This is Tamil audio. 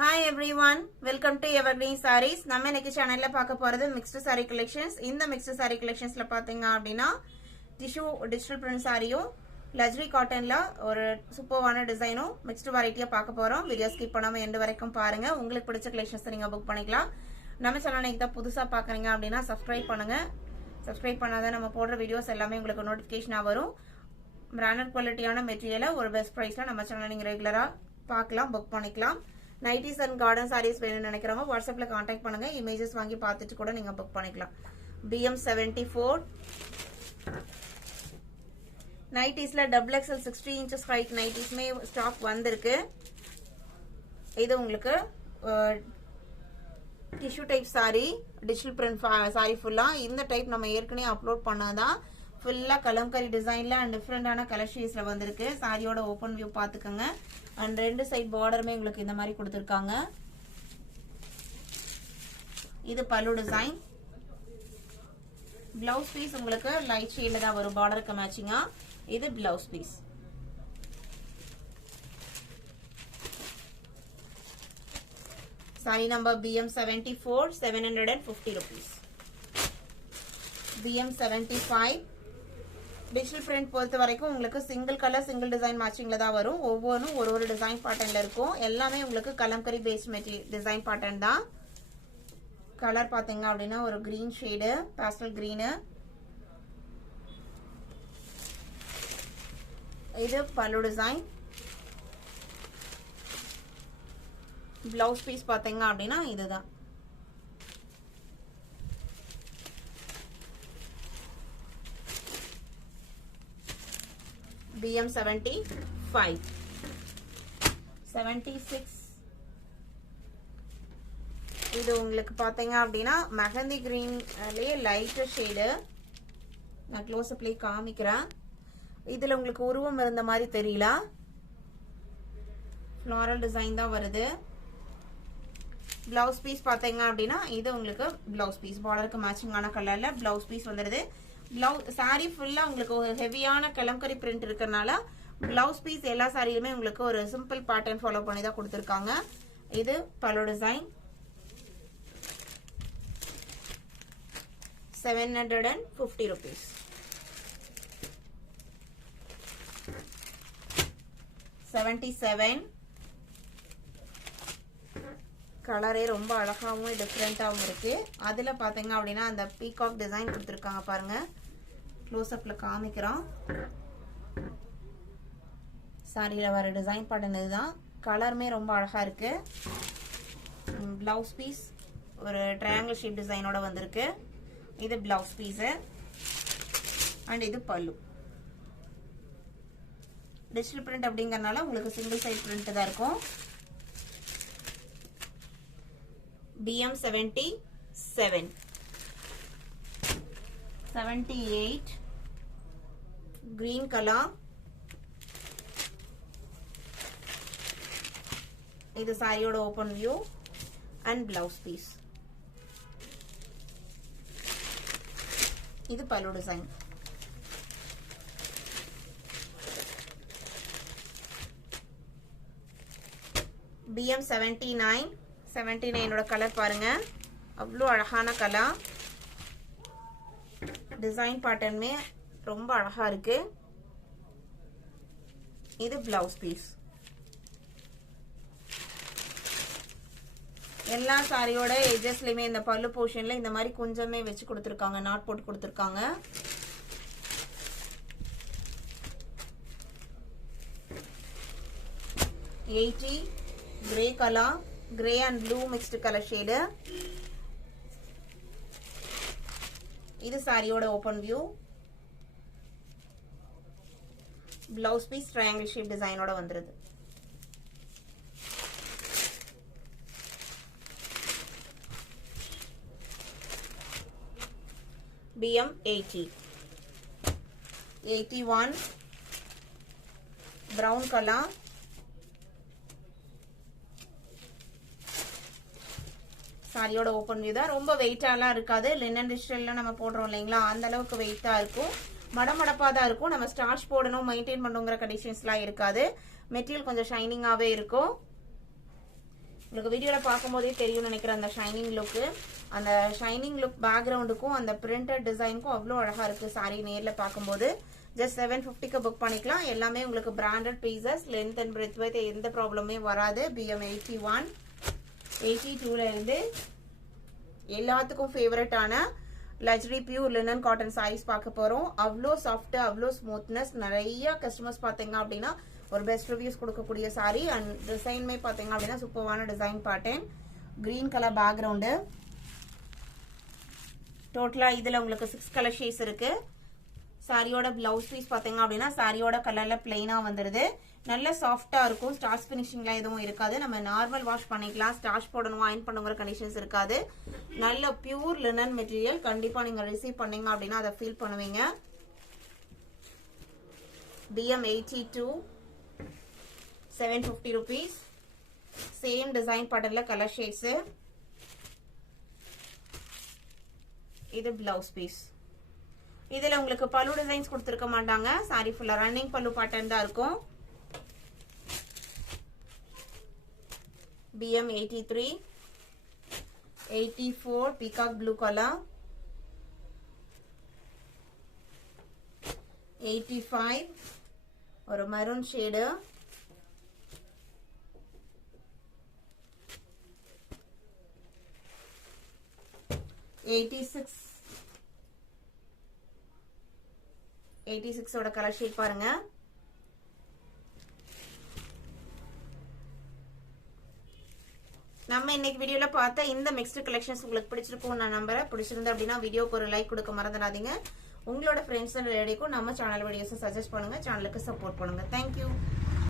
Hi everyone, welcome to Evergreen Sarees. நம்ம இன்னைக்கு சேனல்ல பார்க்க போறது mixed saree collections. இந்த mixed saree collectionsல பாத்தீங்க அப்படினா tissue digital print சாரியும் luxury cottonல ஒரு சூப்பரான டிசைனும் mixed variety-யா பார்க்க போறோம். வீடியோ ஸ்கிப் பண்ணாம எண்ட் வரைக்கும் பாருங்க. உங்களுக்கு பிடிச்ச collections நீங்க புக் பண்ணிக்கலாம். நம்ம சேனலை இத புதுசா பார்க்கறீங்க அப்படினா subscribe பண்ணுங்க. subscribe பண்ணாத நம்ம போடுற வீடியோஸ் எல்லாமே உங்களுக்கு நோட்டிஃபிகேஷனா வரும். branded quality-யான மெட்டீரியலை ஒரு பெஸ்ட் பிரைஸ்ல நம்ம சேனல்ல நீங்க ரெகுலரா பார்க்கலாம், புக் பண்ணிக்கலாம். Nighties and garden sarees வேணும்னு நினைக்கிறவங்க வாட்ஸ்அப்ல कांटेक्ट பண்ணுங்க. இமேजेस வாங்கி பார்த்துட்டு கூட நீங்க புக் பண்ணிக்கலாம். BM74 Nightiesல XXL 60 inches height nighties மே ஸ்டாக் வந்திருக்கு. இது உங்களுக்கு tissue type saree, digital print saree ஃபுல்லா இந்த டைப் நம்ம ஏற்கனவே அப்லோட் பண்ணாதான் ஃபுல்லா கலம்கரி டிசைன்ல and டிஃபரண்டான கலர் ஷேட்ஸ்ல வந்திருக்கு. சாரியோட ஓபன் வியூ பாத்துக்கங்க. and ரெண்டு சைடு பார்டருமே உங்களுக்கு இந்த மாதிரி கொடுத்திருக்காங்க. இது பல்லு டிசைன். ப்ளவுஸ் பீஸ் உங்களுக்கு லைட் ஷேட்ல தான் வரும் பார்டருக்கு மேட்சிங்கா. இது blouse piece. Sari number BM74 750 rupees. BM75 digital print பொறுத்த வரைக்கும் உங்களுக்கு சிங்கிள் கலர் சிங்கிள் டிசைன் மேட்சிங்ல தான் வரும். ஒவ்வொன்றும் ஒரு டிசைன் பேட்டர்ன்ல இருக்கும். எல்லாமே உங்களுக்கு Kalamkari based material design pattern தான். கலர் பாத்தீங்க அப்படின்னா ஒரு கிரீன் ஷேடு, பாஸ்டல் கிரீன். இது பல்லு டிசைன். பிளவுஸ் பீஸ் பாத்தீங்க அப்படின்னா இதுதான். BM75 76 இது உங்களுக்கு பாத்தீங்க அப்படின்னா மெஹந்தி கிரீன்லயே லைட் ஷேடு. நான் க்ளோஸ் அப்ல காமிக்கிறேன். இதுல உங்களுக்கு உருவம் இருந்த மாதிரி தெரியல. ஃப்ளோரல் டிசைன் தான் வருது. பிளவுஸ் பீஸ் பாத்தீங்க அப்படின்னா இது உங்களுக்கு பிளவுஸ் பீஸ் பார்டருக்கு மேட்சிங்கான கலர்ல பிளவுஸ் பீஸ் வந்துருது. சாரி ஃபுல்லா உங்களுக்கு ஒரு ஹெவியான கலம்கரி பிரிண்ட் இருக்கறனால பிளவுஸ் பீஸ் எல்லா சாரியுமே உங்களுக்கு ஒரு சிம்பிள் பேட்டர்ன் ஃபாலோ பண்ணி தான் கொடுத்திருக்காங்க. இது பல்லு டிசைன். 750 rupees. கலரே ரொம்ப அழகாவும் டிஃபரெண்டாவும் இருக்கு. அதுல பாத்தீங்க அப்படின்னா அந்த பீகாக் டிசைன் கொடுத்திருக்காங்க பாருங்க. க்ளோஸ் அப்ல காமிக்கிறோம். சாரியில வர டிசைன் பேட்டர்ன் இதுதான். கலருமே ரொம்ப அழகா இருக்கு. பிளவுஸ் பீஸ் ஒரு ட்ரையாங்கிள் ஷேப் டிசைனோட வந்திருக்கு. இது பிளவுஸ் பீஸ் அண்ட் இது பல்லு. டிஜிட்டல் பிரிண்ட் அப்படிங்கறனால உங்களுக்கு சிங்கிள் சைட் பிரிண்ட் தான் இருக்கும். BM77 78 green color. இது சாரியோட open view and blouse piece. இது பல்லு டிசைன். BM79 ஓட கலர் பாருங்க. அவ்வளோ அழகான கலர். டிசைன் பேட்டர்னுமே ரொம்ப அழகா இருக்கு. இது பிளவுஸ் பீஸ். எல்லா சாரியோட எட்ஜஸ்லயுமே இந்த பல்லு போர்ஷன்ல இந்த மாதிரி கொஞ்சமே வச்சு கொடுத்திருக்காங்க, நாட் போட்டு கொடுத்திருக்காங்க. Grey colour, grey and blue mixed colour shade. இது சாரியோட open view. Blouse piece triangle shape டிசைனோட வந்துருது. BM80 81 brown color. சாரியோட ஓபன் வியூ தான். ரொம்ப வெயிட்டாலாம் இருக்காது. லினன் டிஜிட்டல்ல நம்ம போடுறோம் இல்லைங்களா, அந்த அளவுக்கு வெயிட்டா இருக்கும். மடமடப்பா தான் இருக்கும். நம்ம ஸ்டார்ச் போடணும், மெயின்டைன் பண்ணுங்கிற கண்டிஷன்ஸ்லாம் இருக்காது. மெட்டீரியல் கொஞ்சம் ஷைனிங்காவே இருக்கும். உங்களுக்கு வீடியோல பார்க்கும்போதே தெரியும்னு நினைக்கிறேன் அந்த ஷைனிங் லுக். அந்த ஷைனிங் லுக் பேக்ரவுண்டுக்கும் அந்த பிரிண்டட் டிசைனுக்கும் அவ்வளோ அழகா இருக்கு சாரி நேர்ல பார்க்கும்போது. ஜஸ்ட் 750க்கு புக் பண்ணிக்கலாம். எல்லாமே உங்களுக்கு branded pieces. Length and breadth வைத் எந்த ப்ராப்ளமே வராது. BM 81 82ல இருந்து எல்லாத்துக்கும் ஃபேவரட்டான luxury pure linen cotton saris பார்க்க போறோம். அவ்வளோ சாஃப்ட், அவ்வளோ ஸ்மூத்னஸ். நிறைய கஸ்டமர்ஸ் பார்த்தீங்க அப்படின்னா ஒரு பெஸ்ட் ரிவ்யூஸ் கொடுக்கக்கூடிய சாரி. அண்ட் டிசைனுமே பார்த்தீங்க அப்படின்னா சூப்பரான design pattern. Green colour background. டோட்டலா இதுல உங்களுக்கு 6 கலர் ஷேட்ஸ் இருக்கு. சாரியோட பிளவுஸ் பீஸ் பாத்தீங்க அப்படின்னா சாரியோட கலர்ல பிளைனா வந்துருது. நல்ல சாஃப்டா இருக்கும். ஸ்டார்ச் பினிஷிங்ல எதுவும் இருக்காது. நம்ம நார்மல் வாஷ் பண்ணிக்கலாம். ஸ்டார்ச் போடணும், அயன் பண்ணுங்கிற கண்டிஷன்ஸ் இருக்காது. நல்ல பியூர் லினன் மெட்டீரியல். கண்டிப்பா நீங்க ரிசீவ் பண்ணீங்க அப்படின்னா அதை ஃபீல் பண்ணுவீங்க. BM 82 750 rupees. சேம் டிசைன் பேட்டர்ன்ல கலர் ஷேட்ஸ். இது பிளவுஸ் பீஸ். இதுல உங்களுக்கு பல்லு டிசைன்ஸ் கொடுத்திருக்க மாட்டாங்க. சாரி ஃபுல்லா ரன்னிங் பல்லு பேட்டர்ன் தான் இருக்கும். BM 83 84 peacock blue color 85 ஒரு maroon shade 86 ஓட கலர் ஷேட் பாருங்க. நம்ம இன்னைக்கு வீடியோல பார்த்த இந்த மிக்ஸ்டு கலெக்ஷன்ஸ் உங்களுக்கு பிடிச்சிருக்கும் நான் நம்புறேன். பிடிச்சிருந்தா அப்படின்னா வீடியோக்கு ஒரு லைக் கொடுக்க மறந்துடாதீங்க. உங்களோட ஃப்ரெண்ட்ஸ் அண்ட் ரிலேட்டிவ்க்கும் நம்ம சேனல் வீடியோஸ் சஜஸ்ட் பண்ணுங்க. சேனலுக்கு சப்போர்ட் பண்ணுங்க. தேங்க்யூ.